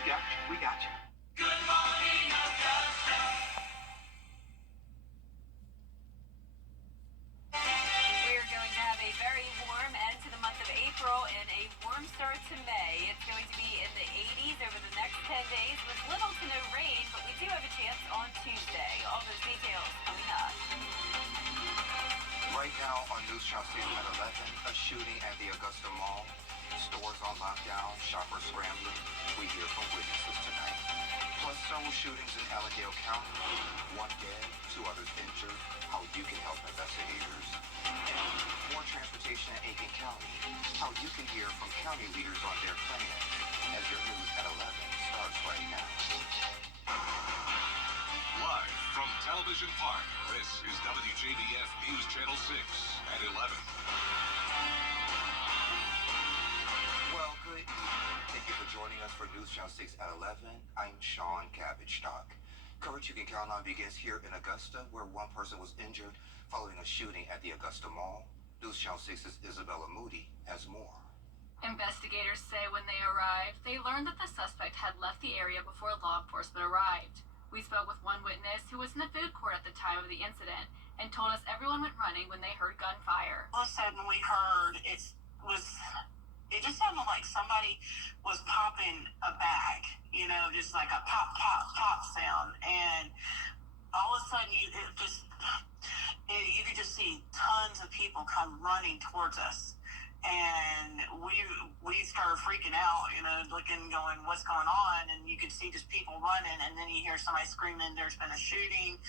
We got you. Good morning, Augusta. We're going to have a very warm end to the month of April and a warm start to May. It's going to be in the 80s over the next 10 days with little to no rain, but we do have a chance on Tuesday. All those details coming up. Right now on News Channel 6 at 11, a shooting at the Augusta Mall. Stores on lockdown, shoppers scrambling. We hear from witnesses tonight. Plus several shootings in Allendale County. One dead, 2 others injured. How you can help investigators. And more transportation in Aiken County. How you can hear from county leaders on their plans. As your news at 11 starts right now. Live from Television Park, this is WJBF News Channel 6 at 11. Well, good evening. Thank you for joining us for News Channel 6 at 11. I'm Sean Cabbage-Stock. Coverage you can count on begins here in Augusta, where one person was injured following a shooting at the Augusta Mall. News Channel 6's Isabella Moody has more. Investigators say when they arrived, they learned that the suspect had left the area before law enforcement arrived. We spoke with one witness who was in the food court at the time of the incident and told us everyone went running when they heard gunfire. All of a sudden we heard it just sounded like somebody was popping a bag, just like a pop, pop, pop sound. And all of a sudden you could just see tons of people come running towards us. And we started freaking out, looking, going, what's going on? And you could see just people running, and then you hear somebody screaming, there's been a shooting,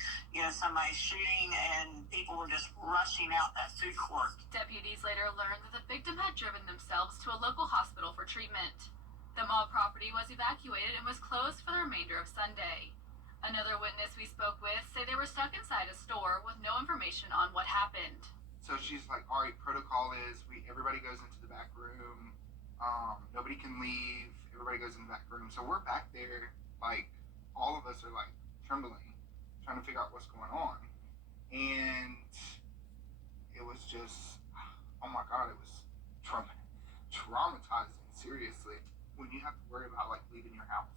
somebody's shooting, and people were just rushing out that food court. Deputies later learned that the victim had driven themselves to a local hospital for treatment. The mall property was evacuated and was closed for the remainder of Sunday. Another witness we spoke with said they were stuck inside a store with no information on what happened. So she's like, all right, protocol is everybody goes into the back room. Nobody can leave. Everybody goes in the back room. So we're back there, like, all of us are like trembling, trying to figure out what's going on. And it was just, oh my God, it was traumatizing, seriously. When you have to worry about like leaving your house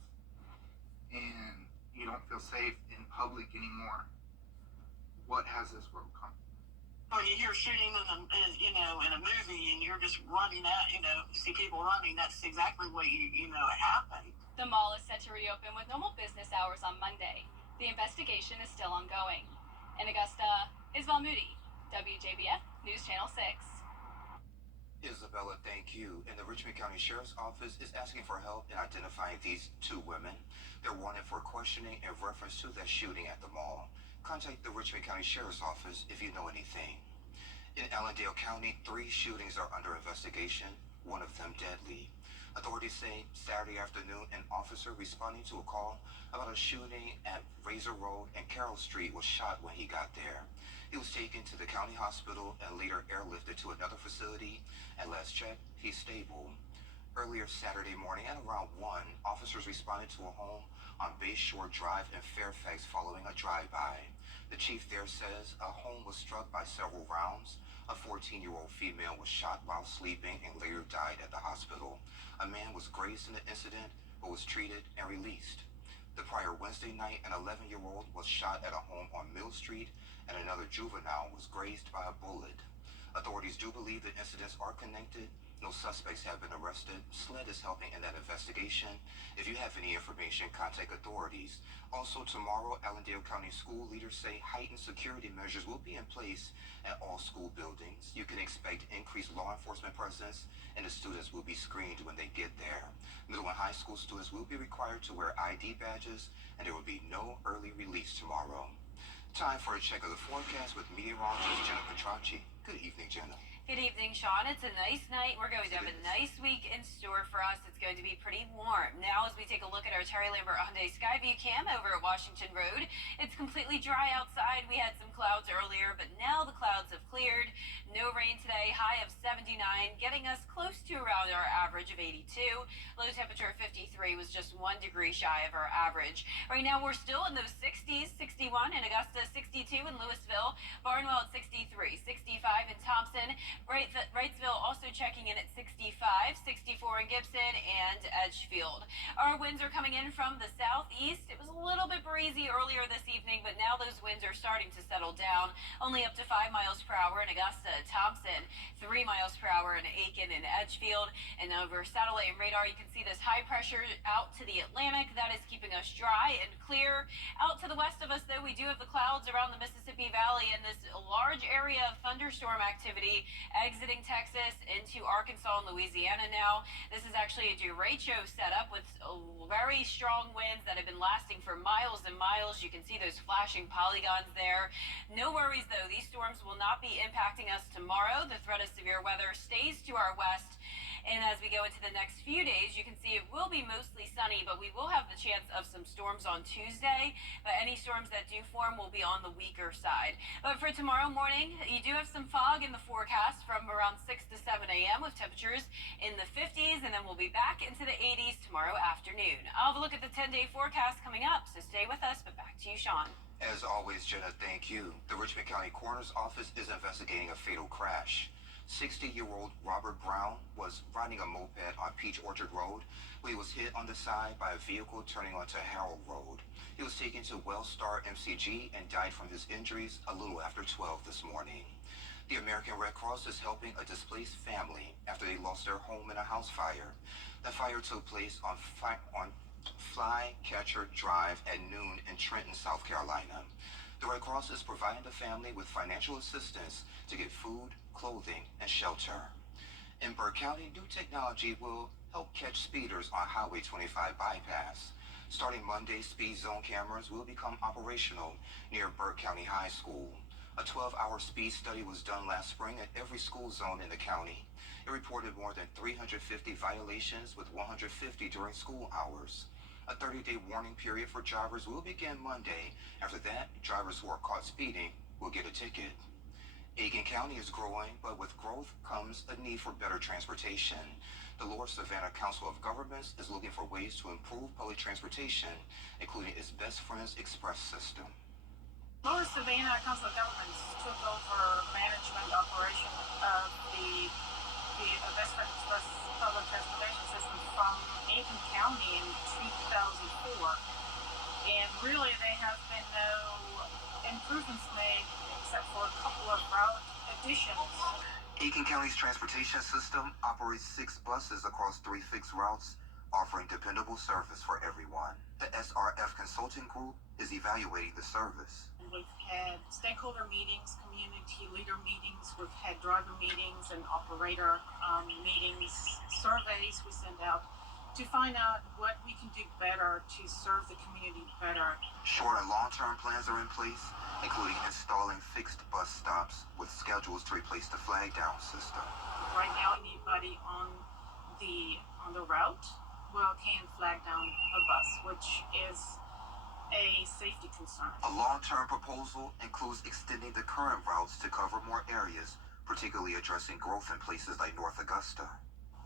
and you don't feel safe in public anymore, what has this world come? When you hear shooting in a movie and you're just running out, you see people running, that's exactly what it happened. The mall is set to reopen with normal business hours on Monday. The investigation is still ongoing. In Augusta, Isabel Moody, WJBF News Channel 6. Isabella, thank you. And the Richmond County Sheriff's Office is asking for help in identifying these 2 women. They're wanted for questioning in reference to that shooting at the mall. Contact the Richmond County Sheriff's Office if you know anything. In Allendale County, 3 shootings are under investigation, one of them deadly. Authorities say Saturday afternoon, an officer responding to a call about a shooting at Razor Road and Carroll Street was shot when he got there. He was taken to the county hospital and later airlifted to another facility. At last check, he's stable. Earlier Saturday morning at around 1, officers responded to a home on Bayshore Drive in Fairfax following a drive-by. The chief there says a home was struck by several rounds. A 14-year-old female was shot while sleeping and later died at the hospital. A man was grazed in the incident but was treated and released. The prior Wednesday night, an 11-year-old was shot at a home on Mill Street and another juvenile was grazed by a bullet. Authorities do believe the incidents are connected. No suspects have been arrested. SLED is helping in that investigation. If you have any information, contact authorities. Also tomorrow, Allendale County school leaders say heightened security measures will be in place at all school buildings. You can expect increased law enforcement presence, and the students will be screened when they get there. Middle and high school students will be required to wear ID badges, and there will be no early release tomorrow. Time for a check of the forecast with meteorologist Jenna Petracci. Good evening, Jenna. Good evening, Sean. It's a nice night. We're going to have a nice week in store for us. It's going to be pretty warm. Now, as we take a look at our Terry Lambert Hyundai Skyview cam over at Washington Road, it's completely dry outside. We had some clouds earlier, but now the clouds have cleared. No rain today. High of 79, getting us close to around our average of 82. Low temperature of 53 was just 1 degree shy of our average. Right now, we're still in those 60s, 61 in Augusta, 62 in Louisville, Barnwell at 63, 65 in Thompson. Wrightsville also checking in at 65, 64 Warren Gibson and Edgefield. Our winds are coming in from the southeast. It was a little bit breezy earlier this evening, but now those winds are starting to settle down. Only up to 5 miles per hour in Augusta, Thompson, 3 miles per hour in Aiken and Edgefield. And over satellite and radar, you can see this high pressure out to the Atlantic. That is keeping us dry and clear. Out to the west of us, though, we do have the clouds around the Mississippi Valley and this large area of thunderstorm activity exiting Texas into Arkansas and Louisiana now. This is actually a derecho setup with very strong winds that have been lasting for miles and miles. You can see those flashing polygons there. No worries, though. These storms will not be impacting us tomorrow. The threat of severe weather stays to our west. And as we go into the next few days, you can see it will be mostly sunny, but we will have the chance of some storms on Tuesday. But any storms that do form will be on the weaker side. But for tomorrow morning, you do have some fog in the forecast from around 6 to 7 a.m. with temperatures in the 50s, and then we'll be back into the 80s tomorrow afternoon. I'll have a look at the 10-day forecast coming up, so stay with us. But back to you, Sean. As always, Jenna, thank you. The Richmond County Coroner's Office is investigating a fatal crash. 60-year-old Robert Brown was riding a moped on Peach Orchard Road when he was hit on the side by a vehicle turning onto Harold Road. He was taken to Wellstar MCG and died from his injuries a little after 12 this morning. The American Red Cross is helping a displaced family after they lost their home in a house fire. The fire took place on Flycatcher Drive at noon in Trenton, South Carolina. The Red Cross is providing the family with financial assistance to get food, clothing, and shelter. In Burke County, new technology will help catch speeders on Highway 25 bypass. Starting Monday, speed zone cameras will become operational near Burke County High School. A 12-hour speed study was done last spring at every school zone in the county. It reported more than 350 violations with 150 during school hours. A 30-day warning period for drivers will begin Monday. After that, drivers who are caught speeding will get a ticket. Aiken County is growing, but with growth comes a need for better transportation. The Lower Savannah Council of Governments is looking for ways to improve public transportation, including its Best Friends Express system. Lower Savannah Council of Governments took over management operation of the Best Friends Express public transportation system from Aiken County in 2004. And really, there have been no improvements made except for a couple of route additions. Aiken County's transportation system operates 6 buses across 3 fixed routes, offering dependable service for everyone. The SRF Consulting Group is evaluating the service. We've had stakeholder meetings, community leader meetings, we've had driver meetings and operator meetings, surveys we send out to find out what we can do better to serve the community better. Short and long-term plans are in place, including installing fixed bus stops with schedules to replace the flag down system. Right now, anybody on the route can flag down a bus, which is a safety concern. A long-term proposal includes extending the current routes to cover more areas, particularly addressing growth in places like North Augusta.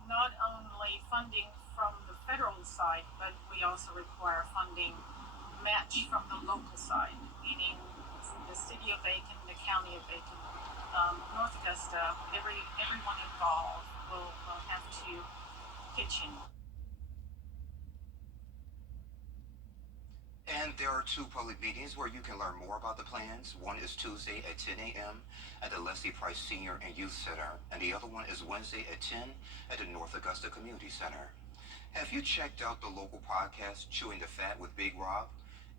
Not only funding from the federal side, but we also require funding match from the local side, meaning the city of Aiken, the county of Aiken, North Augusta, everyone involved will have to pitch in. And there are 2 public meetings where you can learn more about the plans. One is Tuesday at 10 a.m. at the Leslie Price Senior and Youth Center, and the other one is Wednesday at 10 at the North Augusta Community Center. Have you checked out the local podcast, Chewing the Fat with Big Rob?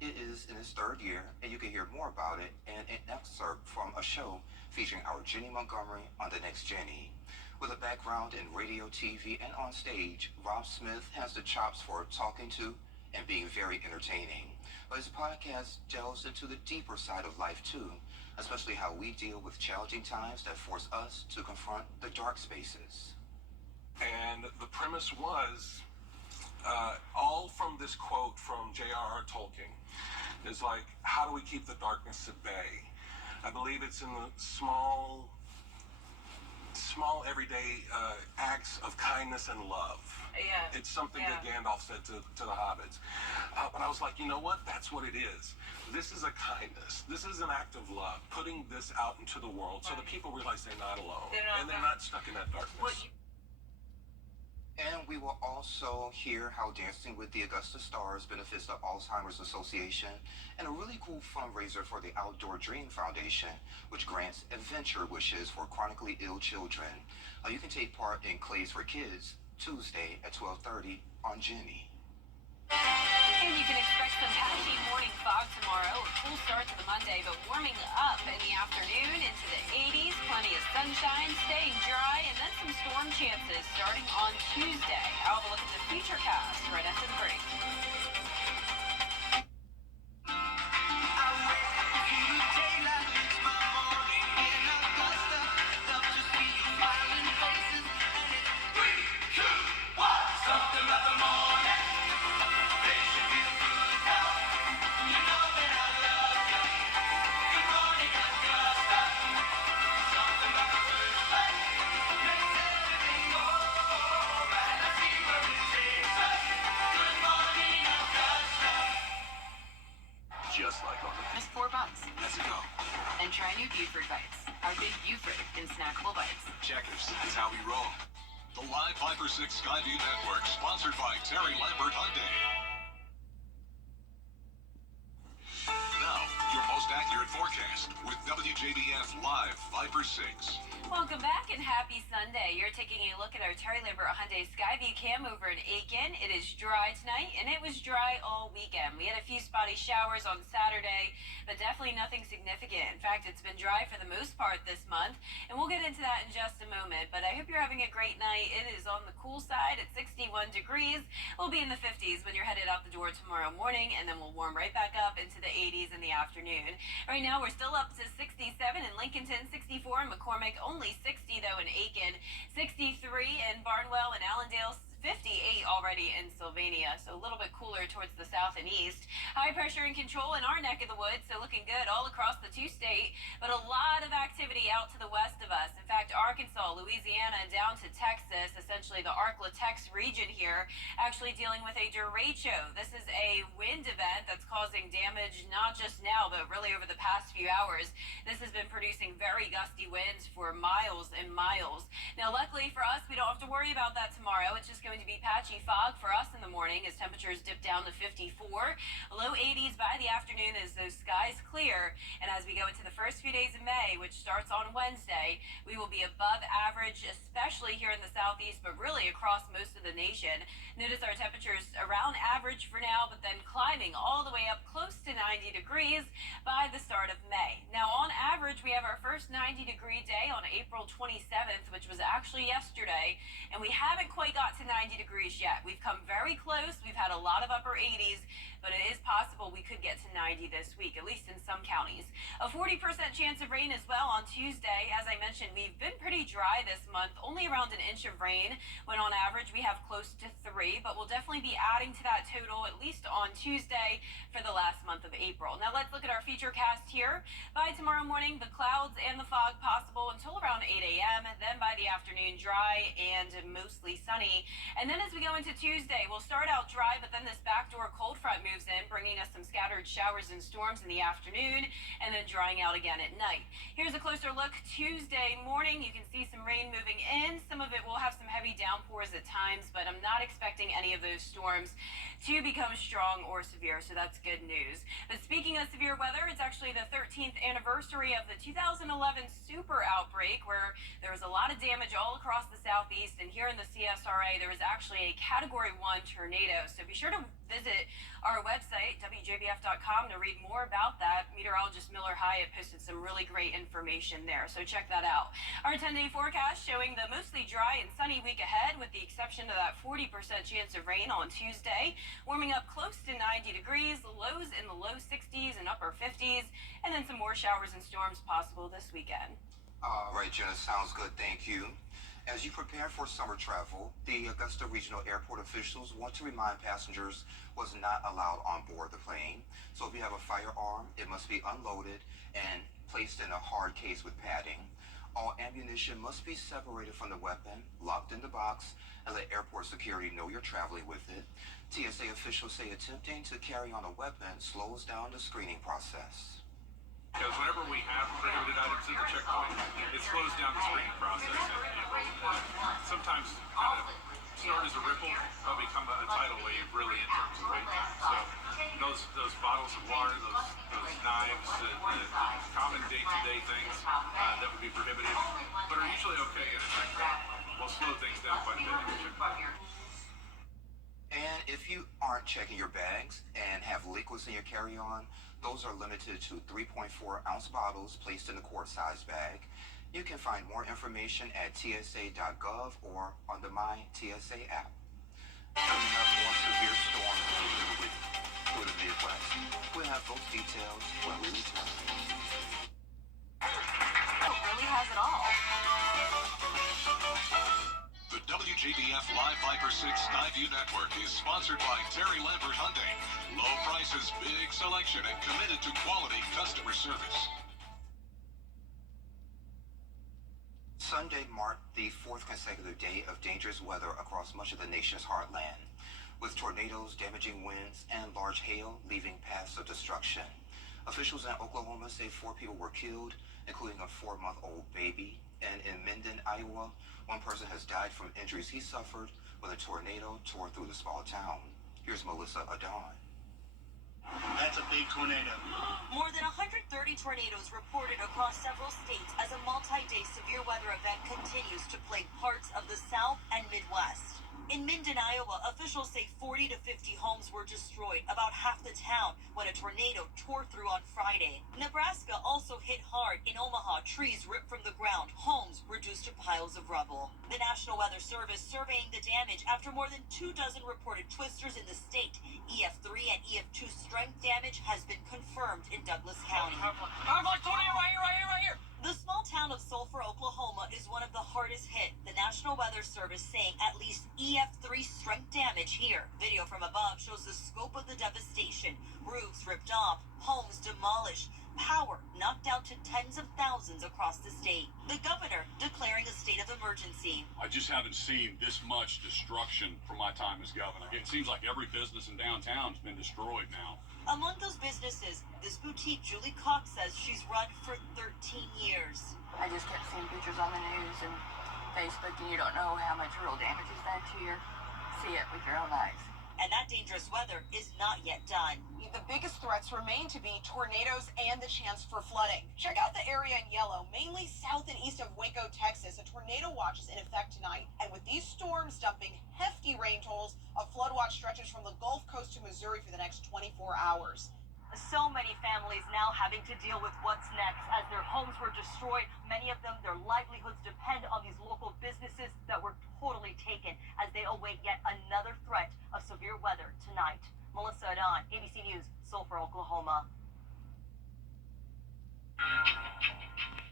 It is in its 3rd year, and you can hear more about it in an excerpt from a show featuring our Jenny Montgomery on The Next Jenny. With a background in radio, TV, and on stage, Rob Smith has the chops for talking to and being very entertaining. But his podcast delves into the deeper side of life too, especially how we deal with challenging times that force us to confront the dark spaces. And the premise was all from this quote from J.R.R. Tolkien. Is like, how do we keep the darkness at bay? I believe it's in the small everyday acts of kindness and love. Yeah. It's something that Gandalf said to the hobbits. But I was like, you know what? That's what it is. This is a kindness. This is an act of love, putting this out into the world so that people realize they're not alone. They're not stuck in that darkness. And we will also hear how Dancing with the Augusta Stars benefits the Alzheimer's Association and a really cool fundraiser for the Outdoor Dream Foundation, which grants adventure wishes for chronically ill children. You can take part in Clays for Kids Tuesday at 12:30 on Jimmy. And you can expect some patchy morning fog tomorrow. A cool start to the Monday, but warming up in the afternoon into the 80s. Plenty of sunshine, staying dry, and then some storm chances starting on Tuesday. I'll have a look at the futurecast right after the break. Something about the morning makes you feel good now. You know that I love you. Good morning, Augusta. Something about the first light makes everything go right. Let's see where it takes us. Good morning, Augusta. Just like on the Just $4. Let's go. And try new Buford Bites. Our big Buford in snackable bites. Checkers. That's how we roll. The live 5 for 6 Skyview Network, sponsored by Terry Lambert Hyundai. Now, your most accurate forecast with WJBF Live 5 for 6. Welcome back and happy Sunday. You're taking a look at our Terry Lambert Hyundai Skyview cam over in Aiken. It is dry tonight, and it was dry all weekend. We had a few spotty showers on Saturday, but definitely nothing significant. In fact, it's been dry for the most part this month, and we'll get into that in just a moment. But I hope you're having a great night. It is on the cool side at 61 degrees. We'll be in the 50s when you're headed out the door tomorrow morning, and then we'll warm right back up into the 80s in the afternoon. Right now, we're still up to 67 in Lincolnton, 64 in McCormick, only 60 though in Aiken, 63 in Barnwell and Allendale, 58 already in Sylvania, so a little bit cooler towards the south and east. High pressure and control in our neck of the woods, so looking good all across the two-state, but a lot of activity out to the west of us. In fact, Arkansas, Louisiana, and down to Texas, essentially the Ark-La-Tex region here, actually dealing with a derecho. This is a wind event that's causing damage not just now, but really over the past few hours. This has been producing very gusty winds for miles and miles. Now, luckily for us, we don't have to worry about that tomorrow. It's just going to be patchy fog for us in the morning as temperatures dip down to 54. Low 80s by the afternoon as those skies clear. And as we go into the first few days of May, which starts on Wednesday, we will be above average, especially here in the southeast, but really across most of the nation. Notice our temperatures around average for now, but then climbing all the way up close to 90 degrees by the start of May. Now, on average, we have our first 90-degree day on April 27th, which was actually yesterday, and we haven't quite got to 90 degrees yet. We've come very close. We've had a lot of upper 80s, but it is possible we could get to 90 this week, at least in some counties. A 40% chance of rain as well on Tuesday. As I mentioned, we've been pretty dry this month, only around an inch of rain, when on average we have close to 3, but we'll definitely be adding to that total, at least on Tuesday, for the last month of April. Now let's look at our futurecast here. By tomorrow morning, the clouds and the fog possible until around 8 a.m., then by the afternoon, dry and mostly sunny. And then as we go into Tuesday, we'll start out dry, but then this backdoor cold front moves in, bringing us some scattered showers and storms in the afternoon, and then drying out again at night. Here's a closer look. Tuesday morning, you can see some rain moving in. Some of it will have some heavy downpours at times, but I'm not expecting any of those storms to become strong or severe, so that's good news. But speaking of severe weather, it's actually the 13th anniversary of the 2011 super outbreak, where there was a lot of damage all across the southeast, and here in the CSRA, there was actually a Category 1 tornado. So be sure to visit our website, WJBF.com, to read more about that. Meteorologist Miller Hyatt posted some really great information there, so check that out. Our 10-day forecast showing the mostly dry and sunny week ahead, with the exception of that 40% chance of rain on Tuesday. Warming up close to 90 degrees, lows in the low 60s and upper 50s, and then some more showers and storms possible this weekend. All right, Jenna, sounds good. Thank you. As you prepare for summer travel, the Augusta Regional Airport officials want to remind passengers what's not allowed on board the plane. So if you have a firearm, it must be unloaded and placed in a hard case with padding. All ammunition must be separated from the weapon, locked in the box, and let airport security know you're traveling with it. TSA officials say attempting to carry on a weapon slows down the screening process. Because whenever we have prohibited items at the checkpoint, it slows down the screening process and will sometimes kind of start as a ripple, they'll become a tidal wave, really, in terms of wait time. So those bottles of water, those knives, the common day-to-day things that would be prohibited, but are usually okay in effect, will slow things down quite a bit. And if you aren't checking your bags and have liquids in your carry-on, those are limited to 3.4-ounce bottles placed in the quart-sized bag. You can find more information at tsa.gov or on the My TSA app. Coming up, more severe storms through the Midwest. We'll have those details when we return. It really has it all. The WJBF Live Viper 6 Skyview Network is sponsored by Terry Lambert Hyundai. Low prices, big selection, and committed to quality customer service. Sunday marked the fourth consecutive day of dangerous weather across much of the nation's heartland, with tornadoes, damaging winds, and large hail leaving paths of destruction. Officials in Oklahoma say 4 people were killed, including a 4-month-old baby. And in Minden, Iowa, one person has died from injuries he suffered when a tornado tore through the small town. Here's Melissa Adon. That's a big tornado. More than 130 tornadoes reported across several states as a multi-day severe weather event continues to plague parts of the South and Midwest. In Minden, Iowa, officials say 40 to 50 homes were destroyed, about half the town, when a tornado tore through on Friday. Nebraska also hit hard. In Omaha, trees ripped from the ground, homes reduced to piles of rubble. The National Weather Service surveying the damage after more than 24 reported twisters in the state. EF3 and EF2 strength damage has been confirmed in Douglas County. Right here. The small town of Sulphur, Oklahoma is one of the hardest hit. The National Weather Service saying at least EF3 strength damage here. Video from above shows the scope of the devastation. Roofs ripped off, homes demolished, power knocked out to tens of thousands across the state. The governor declaring a state of emergency. I just haven't seen this much destruction from my time as governor. It seems like every business in downtown has been destroyed now. Among those businesses, this boutique Julie Cox says she's run for 13 years. I just kept seeing pictures on the news and Facebook, and you don't know how much real damage is done to you. See it with your own eyes. And that dangerous weather is not yet done. The biggest threats remain to be tornadoes and the chance for flooding. Check out the area in yellow, mainly south and east of Waco, Texas. A tornado watch is in effect tonight. And with these storms dumping hefty rain totals, a flood watch stretches from the Gulf Coast to Missouri for the next 24 hours. So many families now having to deal with what's next as their homes were destroyed. Many of them, their livelihoods depend on these local businesses that were totally taken as they await yet another threat of severe weather tonight. Melissa Adon, ABC News, Sulphur, Oklahoma.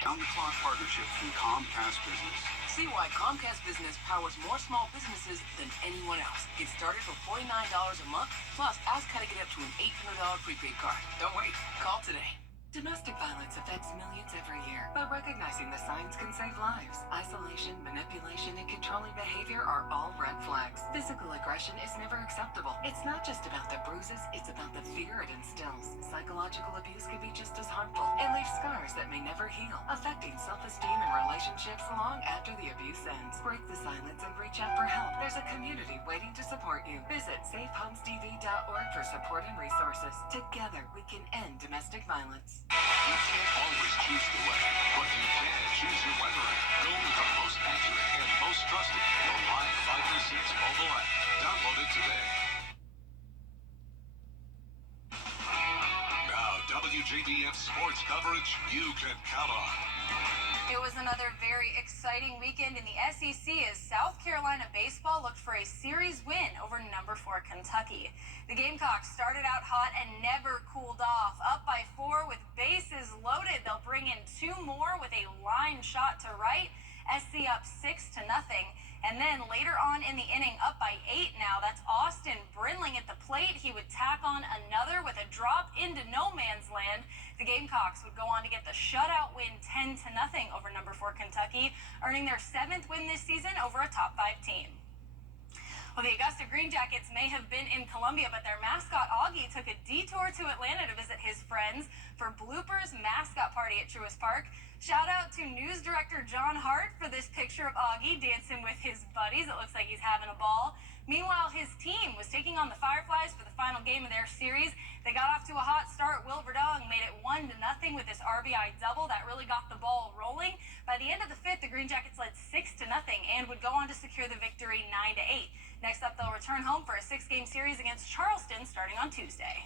Round-the-clock partnership from Comcast Business. See why Comcast Business powers more small businesses than anyone else. Get started for $49 a month, plus ask how to get up to an $800 prepaid card. Don't wait. Call today. Domestic violence affects millions every year, but recognizing the signs can save lives. Isolation, manipulation, and controlling behavior are all red flags. Physical aggression is never acceptable. It's not just about the bruises, it's about the fear it instills. Psychological abuse can be just as harmful and leave scars that may never heal, affecting self-esteem and relationships long after the abuse ends. Break the silence and reach out for help. There's a community waiting to support you. Visit safehomestv.org for support and resources. Together, we can end domestic violence. You can't always choose the weather, but you can choose your weather app. Go with the most accurate and most trusted, the Live Viper 6 mobile app. Download it today. Now, WJBF sports coverage you can count on. It was another very exciting weekend in the SEC as South Carolina baseball looked for a series win over number 4 Kentucky. The Gamecocks started out hot and never cooled off. Up by 4 with bases loaded. They'll bring in 2 more with a line shot to right. SC up 6-0. And then later on in the inning, up by 8 now. That's Austin Brindling at the plate. He would tack on another with a drop into no man's land. The Gamecocks would go on to get the shutout win 10-0 over number 4 Kentucky, earning their 7th win this season over a top 5 team. Well, the Augusta Green Jackets may have been in Columbia, but their mascot Augie took a detour to Atlanta to visit his friends for Bloopers mascot party at Truist Park. Shout out to news director John Hart for this picture of Augie dancing with his buddies. It looks like he's having a ball. Meanwhile, his team was taking on the Fireflies for the final game of their series. They got off to a hot start. Will Verdong made it 1-0 with this RBI double that really got the ball rolling. By the end of the fifth, the Green Jackets led 6-0 and would go on to secure the victory 9-8. Next up, they'll return home for a 6-game series against Charleston starting on Tuesday.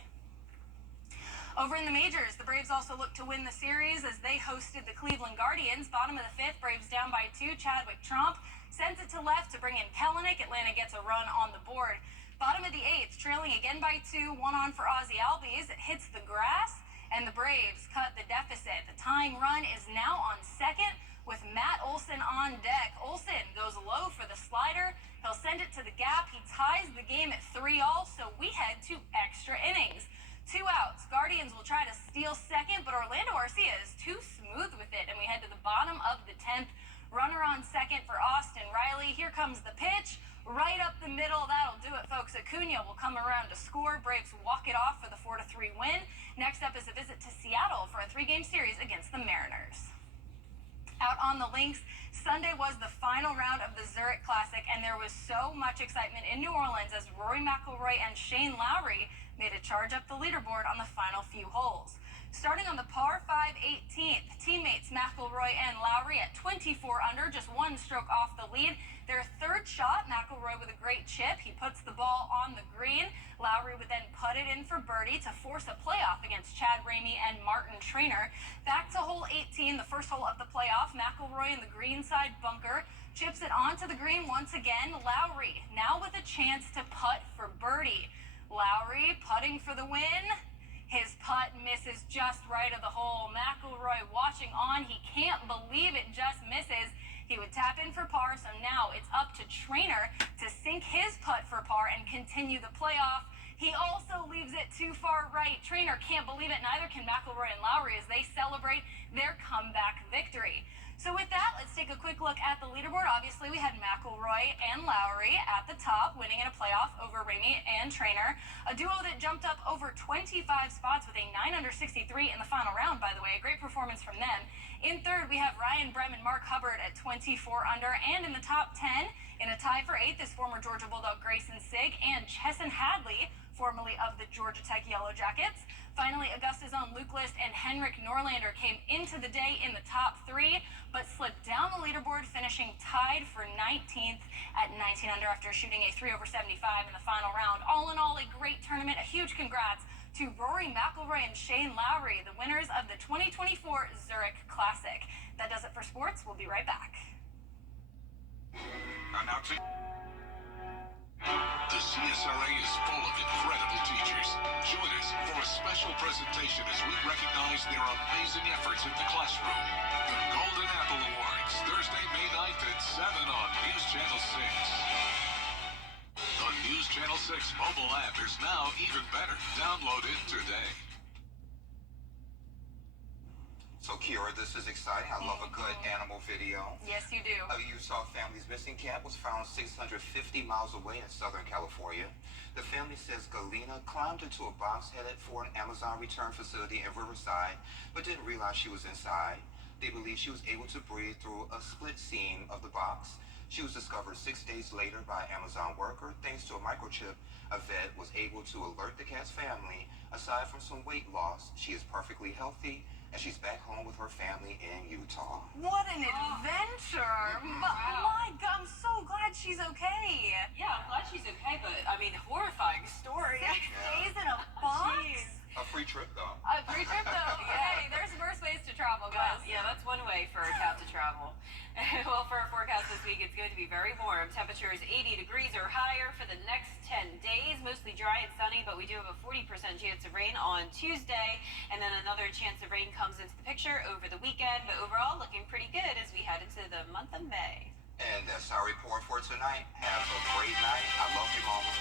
Over in the majors, the Braves also looked to win the series as they hosted the Cleveland Guardians. Bottom of the fifth, Braves down by 2. Chadwick Tromp sends it to left to bring in Kellenic. Atlanta gets a run on the board. Bottom of the eighth, trailing again by 2. 1 on for Ozzie Albies. It hits the grass, and the Braves cut the deficit. The tying run is now on second with Matt Olson on deck. Olson goes low for the slider. He'll send it to the gap. He ties the game at 3-all, so we head to extra innings. 2 outs. Guardians will try to steal second, but Orlando Arcia is too smooth with it, and we head to the bottom of the 10th. Runner on second for Austin Riley. Here comes the pitch. Right up the middle. That'll do it, folks. Acuna will come around to score. Braves walk it off for the 4-3 win. Next up is a visit to Seattle for a 3-game series against the Mariners. Out on the links, Sunday was the final round of the Zurich Classic, and there was so much excitement in New Orleans as Rory McIlroy and Shane Lowry made a charge up the leaderboard on the final few holes. Starting on the par 5 18th, teammates McIlroy and Lowry at 24 under, just 1 stroke off the lead. Their third shot, McIlroy with a great chip. He puts the ball on the green. Lowry would then put it in for birdie to force a playoff against Chad Ramey and Martin Trainer. Back to hole 18, the first hole of the playoff. McIlroy in the green side bunker chips it onto the green once again. Lowry now with a chance to putt for birdie. Lowry putting for the win. His putt misses just right of the hole. McIlroy watching on. He can't believe it just misses. He would tap in for par, so now it's up to Trainer to sink his putt for par and continue the playoff. He also leaves it too far right. Trainer can't believe it. Neither can McIlroy and Lowry as they celebrate their comeback victory. So with that, let's take a quick look at the leaderboard. Obviously, we had McIlroy and Lowry at the top, winning in a playoff over Ramey and Trainer. A duo that jumped up over 25 spots with a 963 in the final round, by the way. A great performance from them. In third, we have Ryan Brehm and Mark Hubbard at 24 under. And in the top 10, in a tie for 8th, is former Georgia Bulldog Grayson Sigg and Chesson Hadley, formerly of the Georgia Tech Yellow Jackets. Finally, Augusta's own Luke List and Henrik Norlander came into the day in the top 3, but slipped down the leaderboard, finishing tied for 19th at 19 under after shooting a 3 over 75 in the final round. All in all, a great tournament. A huge congrats to Rory McIlroy and Shane Lowry, the winners of the 2024 Zurich Classic. That does it for sports. We'll be right back. The CSRA is full of incredible teachers. Join us for a special presentation as we recognize their amazing efforts in the classroom. The Golden Apple Awards, Thursday, May 9th at 7 on News Channel 6. The News Channel 6 mobile app is now even better. Download it today. So, Kira, this is exciting. I love a good animal video. Yes, you do. A Utah family's missing cat was found 650 miles away in Southern California. The family says Galena climbed into a box headed for an Amazon return facility in Riverside, but didn't realize she was inside. They believe she was able to breathe through a split seam of the box. She was discovered 6 days later by an Amazon worker. Thanks to a microchip, a vet was able to alert the cat's family. Aside from some weight loss, she is perfectly healthy, and she's back home with her family in Utah. What an adventure! My God, I'm so glad she's okay. Yeah, I'm glad she's okay, but I mean, horrifying story. 6 days in a box? A free trip, though. A free trip, though. Hey, there's worse ways to travel, guys. Yeah, that's one way for a cat to travel. Well, for our forecast this week, it's going to be very warm. Temperatures 80 degrees or higher for the next 10 days. Mostly dry and sunny, but we do have a 40% chance of rain on Tuesday. And then another chance of rain comes into the picture over the weekend. But overall, looking pretty good as we head into the month of May. And that's our report for tonight. Have a great night. I love you, Mama.